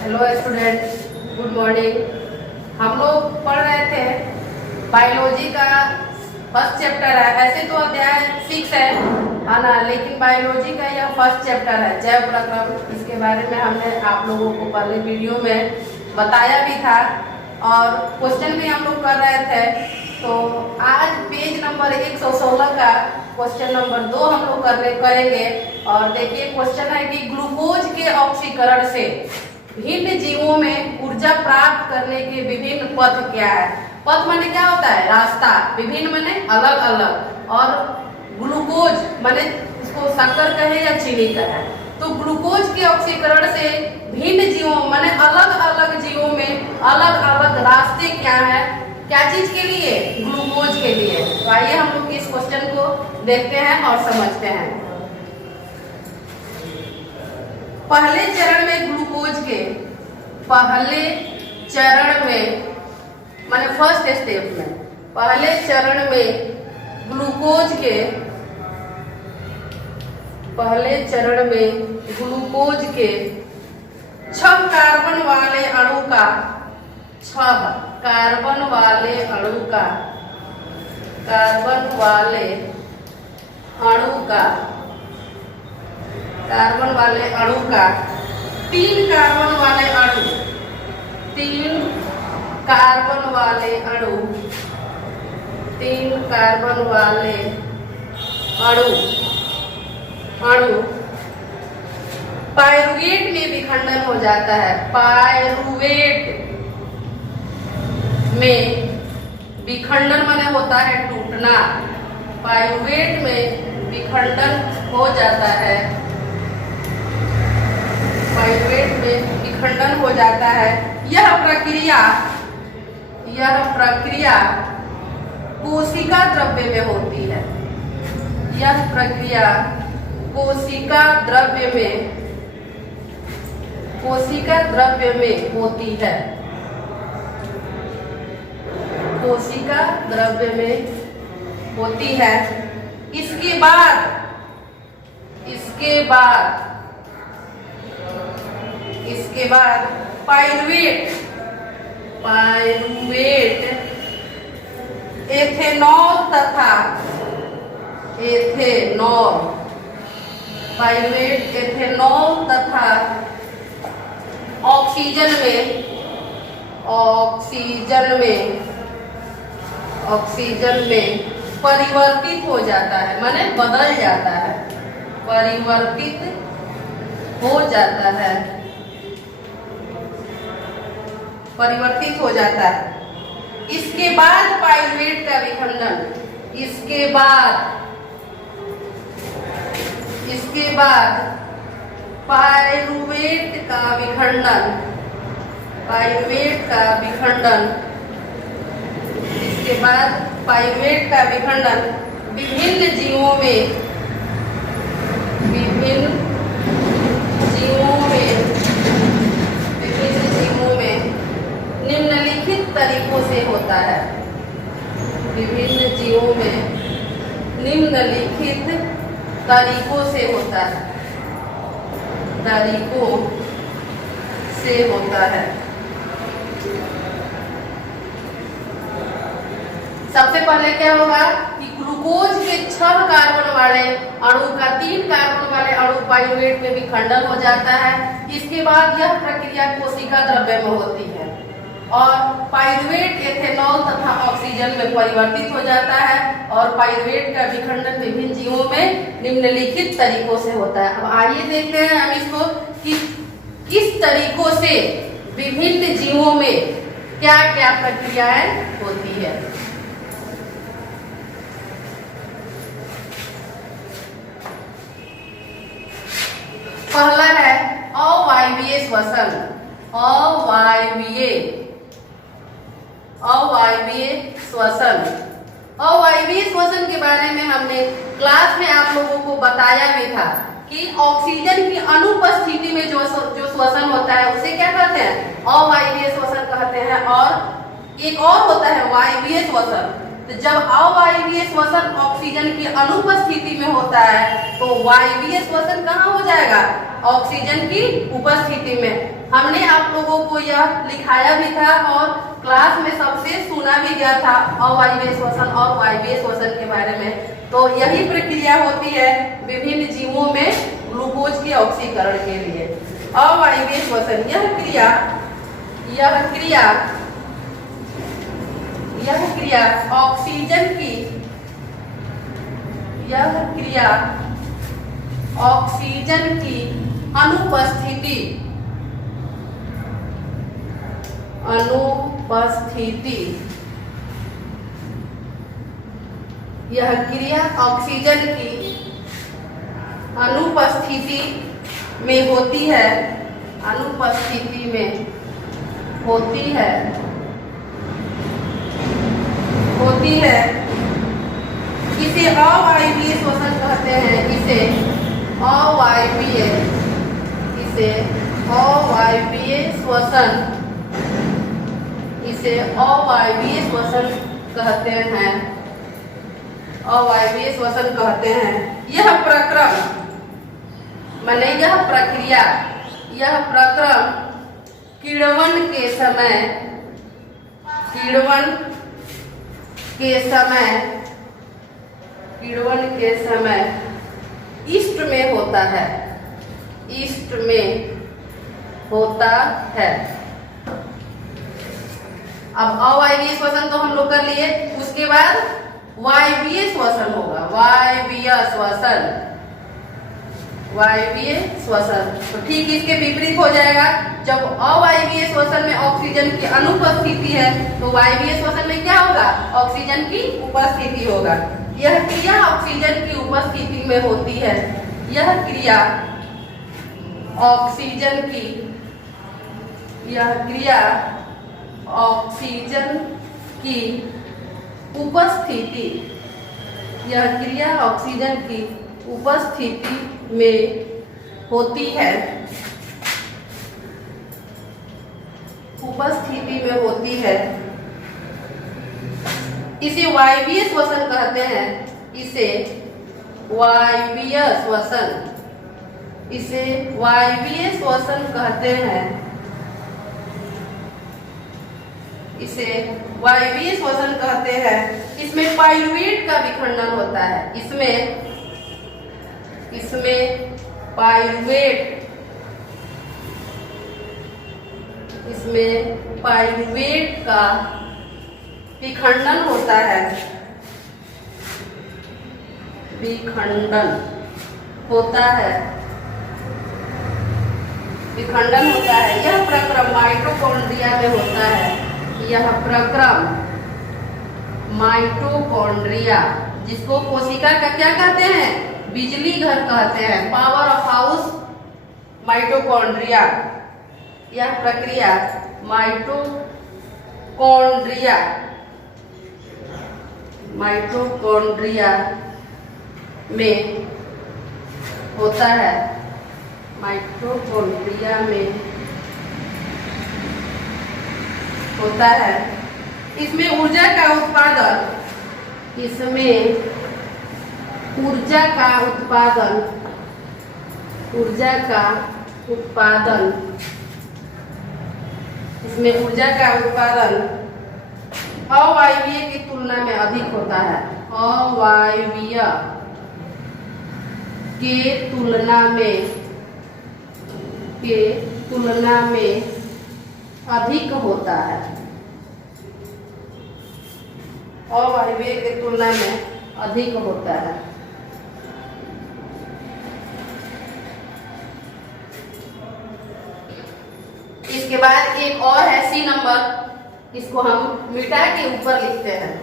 Hello student, good morning. हम लोग पढ़ रहे थे बायोलॉजी का फर्स्ट चैप्टर है। ऐसे तो अध्याय 6 है ना, लेकिन बायोलॉजी का यह फर्स्ट चैप्टर है, जैव प्रक्रम। इसके बारे में हमने आप लोगों को पहले वीडियो में बताया भी था और क्वेश्चन भी हम लोग कर रहे थे। तो आज पेज नंबर 116 का क्वेश्चन नंबर 2 हम लोग करेंगे। और देखिए क्वेश्चन है कि ग्लूकोज के ऑक्सीकरण से भिन्न जीवों में ऊर्जा प्राप्त करने के विभिन्न पथ क्या है। पथ माने क्या होता है? रास्ता। विभिन्न माने अलग अलग, और ग्लूकोज माने इसको शक्कर कहे या चीनी कहे। तो ग्लूकोज के ऑक्सीकरण से भिन्न जीवों माने अलग अलग जीवों में अलग अलग रास्ते क्या है? क्या चीज के लिए? ग्लूकोज के लिए। तो आइए हम लोग इस क्वेश्चन को देखते हैं और समझते हैं। पहले चरण में ग्लूकोज के पहले चरण में माने फर्स्ट स्टेप में पहले चरण में ग्लूकोज के पहले चरण में ग्लूकोज के 6 कार्बन वाले अणु का 6 कार्बन वाले अणु का 3 कार्बन वाले अणु 3 कार्बन वाले अणु 3 कार्बन वाले अणु पाइरुवेट में विखंडन हो जाता है। पाइरुवेट में विखंडन माने होता है टूटना। पाइरुवेट में विखंडन हो जाता है। पाइरुवेट में विखंडन हो जाता है। यह प्रक्रिया कोशिका द्रव्य में होती है। यह प्रक्रिया कोशिका द्रव्य में होती है। कोशिका द्रव्य में होती है। इसके बाद पाइरुवेट एथेनॉल तथा ऑक्सीजन में परिवर्तित हो जाता है, माने बदल जाता है। परिवर्तित हो जाता है। इसके बाद पाइरुवेट का विखंडन विभिन्न जीवों में निम्नलिखित तरीकों से होता है। विभिन्न जीवों में निम्नलिखित तरीकों से होता है। सबसे पहले क्या होगा कि ग्लूकोज के 6 कार्बन वाले अणु का 3 कार्बन वाले अणु पाइरुवेट में विखंडन हो जाता है। इसके बाद यह प्रक्रिया कोशिका द्रव्य में होती है और पाइरुवेट एथेनॉल तथा ऑक्सीजन में परिवर्तित हो जाता है। और पाइरुवेट का विखंडन विभिन्न जीवों में निम्नलिखित तरीकों से होता है। अब आइए देखते हैं हम इसको कि किस तरीकों से विभिन्न जीवों में क्या क्या प्रक्रियाएं होती है। पहला है अवायवीय श्वसन। अवायवीय श्वसन के बारे में हमने क्लास में आप लोगों को बताया भी था कि ऑक्सीजन की अनुपस्थिति में जो श्वसन होता है उसे क्या कहते हैं? अवायवीय श्वसन कहते हैं। और एक और होता है वायवीय श्वसन। तो जब अवायवीय श्वसन ऑक्सीजन की अनुपस्थिति में होता है तो वायवीय श्वसन कहाँ हो जाएगा? ऑक्सीजन की उपस्थिति में। हमने आप लोगों को यह लिखाया भी था और क्लास में सबसे सुना भी गया था अवायवीय श्वसन और वायवीय श्वसन के बारे में। तो यही प्रक्रिया होती है विभिन्न जीवों में ग्लूकोज के ऑक्सीकरण के लिए। अवायवीय श्वसन यह क्रिया ऑक्सीजन की अनुपस्थिति यह क्रिया ऑक्सीजन की अनुपस्थिति में होती है, इसे अवायवीय श्वसन कहते हैं। इसे अवायवीय श्वसन कहते हैं। यह प्रक्रम किण्वन के समय ईस्ट में होता है। अब अवायवीय श्वसन तो हम लोग कर लिए, उसके बाद वायवीय श्वसन होगा। वायवीय श्वसन तो ठीक इसके विपरीत हो जाएगा। जब अवायवीय श्वसन में ऑक्सीजन की अनुपस्थिति है तो वायवीय श्वसन में क्या होगा? ऑक्सीजन की उपस्थिति होगा। यह क्रिया ऑक्सीजन की उपस्थिति में होती है। यह क्रिया ऑक्सीजन की उपस्थिति में होती है। इसे वायवीय श्वसन कहते हैं। इसे वायवीय श्वसन कहते हैं। इसमें पाइरुवेट का विखंडन होता है। इसमें पाइरुवेट का विखंडन होता है। यह प्रक्रम माइटोकॉन्ड्रिया में होता है। जिसको कोशिका का क्या कहते हैं? बिजली घर कहते हैं। Power of house mitochondria. यह प्रक्रिया माइटोकॉन्ड्रिया में होता है। इसमें ऊर्जा का उत्पादन अवायवीय की तुलना में अधिक होता है। अवायवीय के तुलना में अधिक होता है। अवायवीय के तुलना में अधिक होता है। इसके बाद एक और है सी नंबर। इसको हम मिटा के ऊपर लिखते हैं।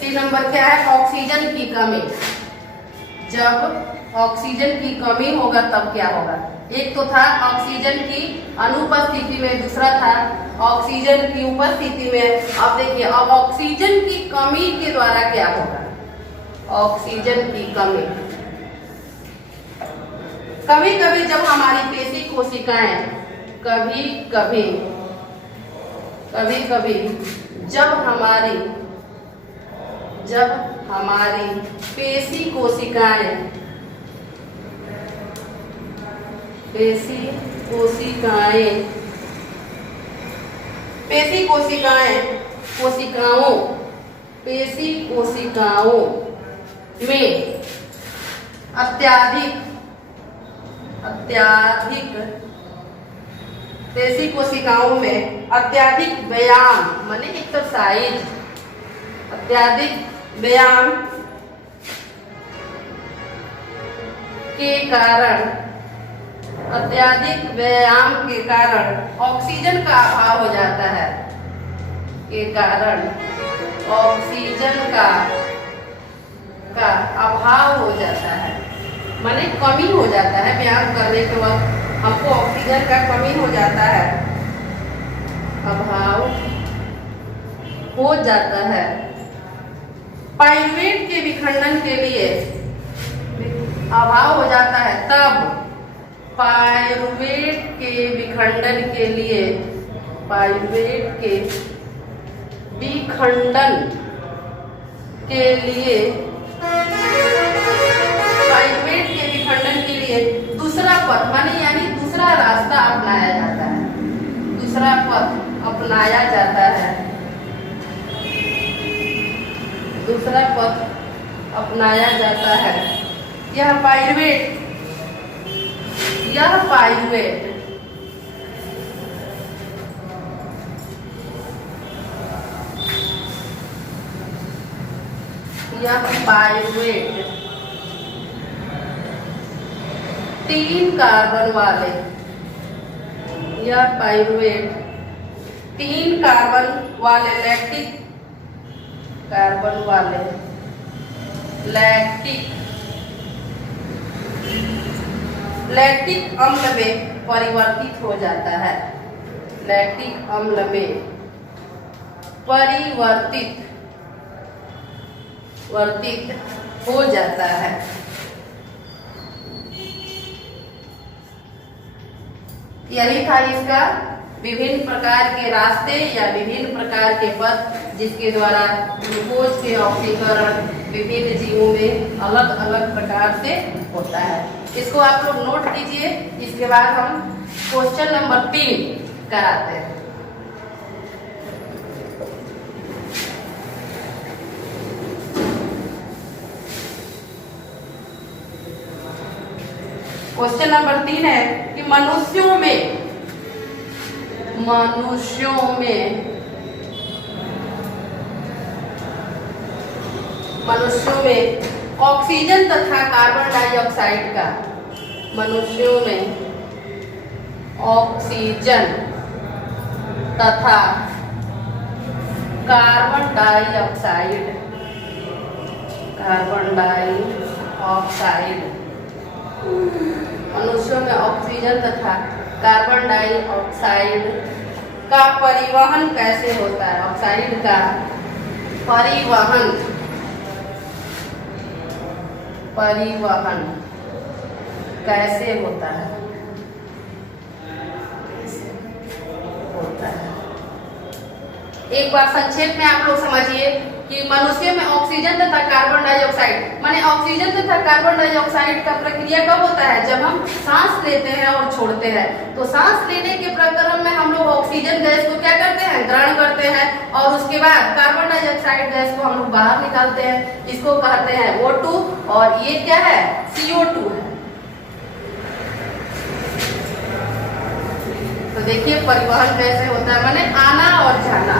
सी नंबर क्या है? ऑक्सीजन की कमी। जब ऑक्सीजन की कमी होगा तब क्या होगा? एक तो था ऑक्सीजन की अनुपस्थिति में, दूसरा था ऑक्सीजन की उपस्थिति में। अब देखिए, अब ऑक्सीजन की कमी के द्वारा क्या होगा? ऑक्सीजन की कमी कभी कभी जब हमारी पेशी कोशिकाएं जब हमारी पेशी कोशिकाएं पेशी कोशिकाएं, पेशी कोशिकाएं, कोशिकाओं, पेशी कोशिकाओं में अत्यधिक पेशी कोशिकाओं में अत्यधिक व्यायाम माने एक्सरसाइज, अत्यधिक व्यायाम के कारण, अत्यधिक व्यायाम के कारण ऑक्सीजन का अभाव हो जाता है, के कारण ऑक्सीजन का अभाव हो जाता है, माने कमी हो जाता है। व्यायाम करने के वक्त हमको ऑक्सीजन का कमी हो जाता है, अभाव हो जाता है। पाइरुवेट के विखंडन के लिए अभाव हो जाता है, तब पाइरुवेट के विखंडन के लिए, पाइरुवेट के विखंडन के लिए, पाइरुवेट के विखंडन के लिए दूसरा पथ माने यानी दूसरा रास्ता अपनाया जाता है, दूसरा पथ अपनाया जाता है, दूसरा पथ अपनाया जाता है। यह पाइरुवेट, यह पाइरुवेट तीन कार्बन वाले, यह पाइरुवेट तीन कार्बन वाले लैक्टिक, कार्बन वाले लैक्टिक अम्ल में परिवर्तित हो जाता है, लैक्टिक अम्ल में परिवर्तित हो जाता है। यही था इसका विभिन्न प्रकार के रास्ते या विभिन्न प्रकार के पथ जिसके द्वारा ग्लूकोज के ऑक्सीकरण विभिन्न जीवों में अलग अलग प्रकार से होता है। इसको आप लोग नोट कीजिए। इसके बाद हम क्वेश्चन नंबर 3 कराते हैं। क्वेश्चन नंबर 3 है कि मनुष्यों में ऑक्सीजन तथा कार्बन डाइऑक्साइड का, मनुष्यों में ऑक्सीजन तथा कार्बन डाइऑक्साइड मनुष्यों में ऑक्सीजन तथा कार्बन डाइऑक्साइड का परिवहन कैसे होता है। ऑक्साइड का परिवहन कैसे होता है, एक बार संक्षेप में आप लोग समझिए कि मनुष्य में ऑक्सीजन तथा कार्बन डाइऑक्साइड माने ऑक्सीजन तथा कार्बन डाइऑक्साइड का प्रक्रिया कब होता है, जब हम सांस लेते हैं और छोड़ते हैं। तो सांस लेने के प्रक्रम में हम लोग ऑक्सीजन गैस को क्या करते हैं, ग्रहण करते हैं और उसके बाद कार्बन डाइऑक्साइड गैस को हम लोग बाहर निकालते हैं। इसको कहते हैं O2 और ये क्या है, CO2 है। तो देखिए परिवहन कैसे होता है, माने आना और जाना,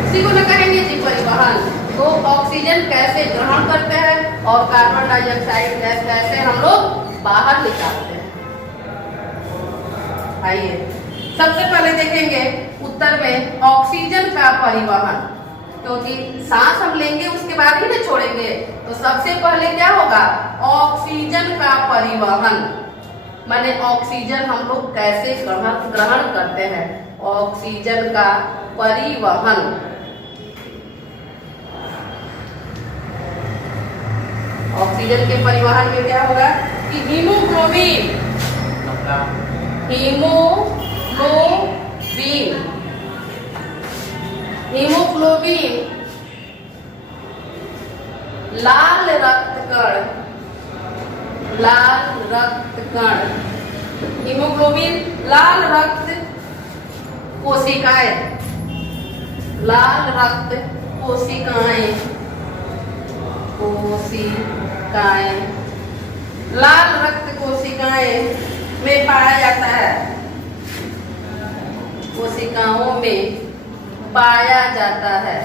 इसी को ना कहेंगे जी परिवहन। तो ऑक्सीजन कैसे ग्रहण करते हैं और कार्बन डाइऑक्साइड गैस कैसे हम लोग बाहर निकालते हैं। आइए सबसे पहले देखेंगे उत्तर में ऑक्सीजन का परिवहन, क्योंकि सांस हम लेंगे उसके बाद ही ना छोड़ेंगे। तो सबसे पहले क्या होगा, ऑक्सीजन का परिवहन माने ऑक्सीजन हम लोग कैसे ग्रहण करते हैं, ऑक्सीजन का परिवहन। ऑक्सीजन के परिवहन में क्या होगा कि हीमोग्लोबिन लाल रक्त कण हीमोग्लोबिन लाल रक्त कोशिकाएं, लाल रक्त कोशिकाएं, कोशिकाएं, लाल रक्त कोशिकाएं में पाया जाता है, कोशिकाओं में पाया जाता है।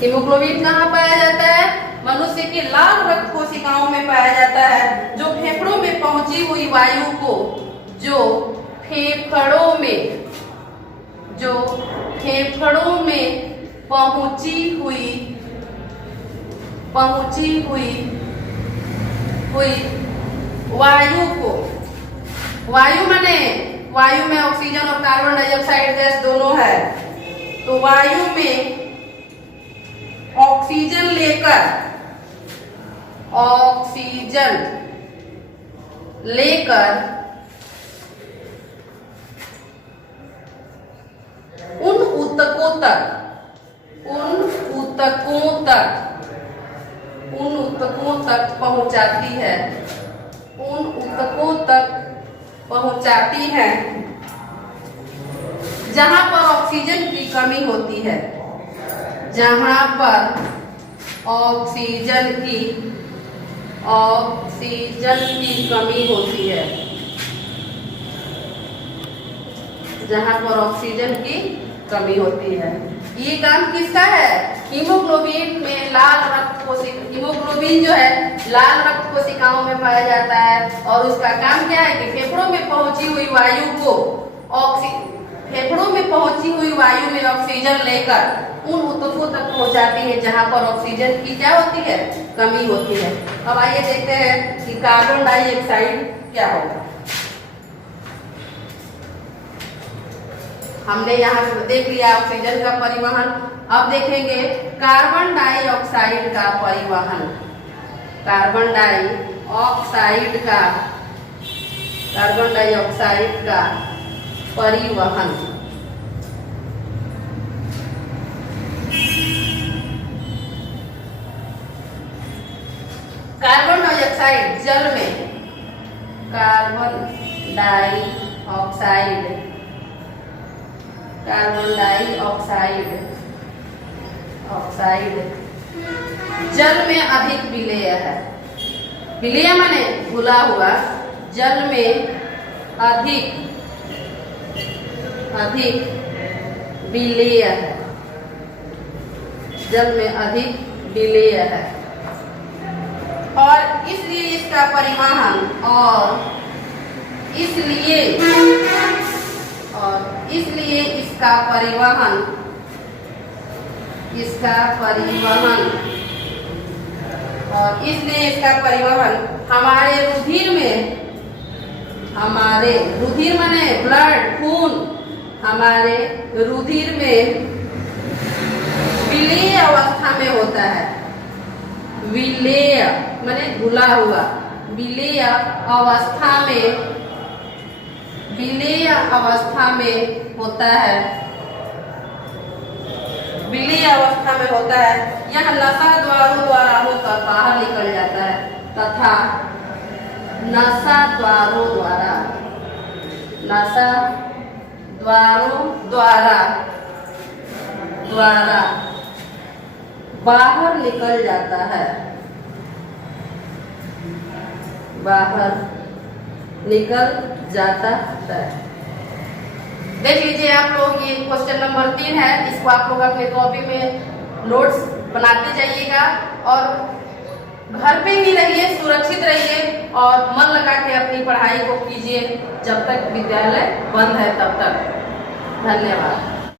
हीमोग्लोबिन कहाँ पाया जाता है? मनुष्य की लाल रक्त कोशिकाओं में पाया जाता है, जो फेफड़ों में पहुंची हुई वायु को, जो फेफड़ों में पहुंची हुई वायु को, वायु माने वायु में ऑक्सीजन और कार्बन डाइऑक्साइड गैस दोनों है, तो वायु में ऑक्सीजन लेकर उन ऊतकों तक पहुंचाती है, उन ऊतकों तक पहुंचाती है जहां पर ऑक्सीजन की कमी होती है, जहां पर ऑक्सीजन की कमी होती है, जहां पर ऑक्सीजन की कमी होती है। ये काम किसका है? हीमोग्लोबिन में लाल रक्त कोशिका, हीमोग्लोबिन जो है लाल रक्त कोशिकाओं में पाया जाता है, और उसका काम क्या है कि फेफड़ों में पहुंची हुई वायु को फेफड़ों में पहुंची हुई वायु में ऑक्सीजन लेकर उन ऊतकों तक पहुंचाती है जहां पर ऑक्सीजन की क्या होती है? कमी होती है। अब आइए देखते हैं कि कार्बन डाइऑक्साइड क्या होगा। हमने यहाँ देख लिया ऑक्सीजन का परिवहन, अब देखेंगे कार्बन डाइऑक्साइड का परिवहन। कार्बन डाइऑक्साइड का परिवहन। कार्बन डाइऑक्साइड जल में, कार्बन डाइऑक्साइड जल में अधिक विलेय है। विलेय माने घुला हुआ, जल में अधिक विलेय है, जल में अधिक विलेय है, और इसलिए इसका परिवहन हमारे रुधिर माने ब्लड, खून, हमारे रुधिर में विलेय अवस्था में होता है। विलेय माने घुला हुआ, विलेय अवस्था में होता है, विलेय अवस्था में होता है। यह नसा द्वारों द्वारा होकर बाहर निकल जाता है तथा नसा द्वारों द्वारा बाहर निकल जाता है, बाहर निकल जाता है। देख लीजिए आप लोग, ये क्वेश्चन नंबर 3 है। इसको आप लोग अपने कॉपी में नोट्स बनाते जाइएगा और घर पे ही रहिए, सुरक्षित रहिए और मन लगा के अपनी पढ़ाई को कीजिए जब तक विद्यालय बंद है तब तक। धन्यवाद।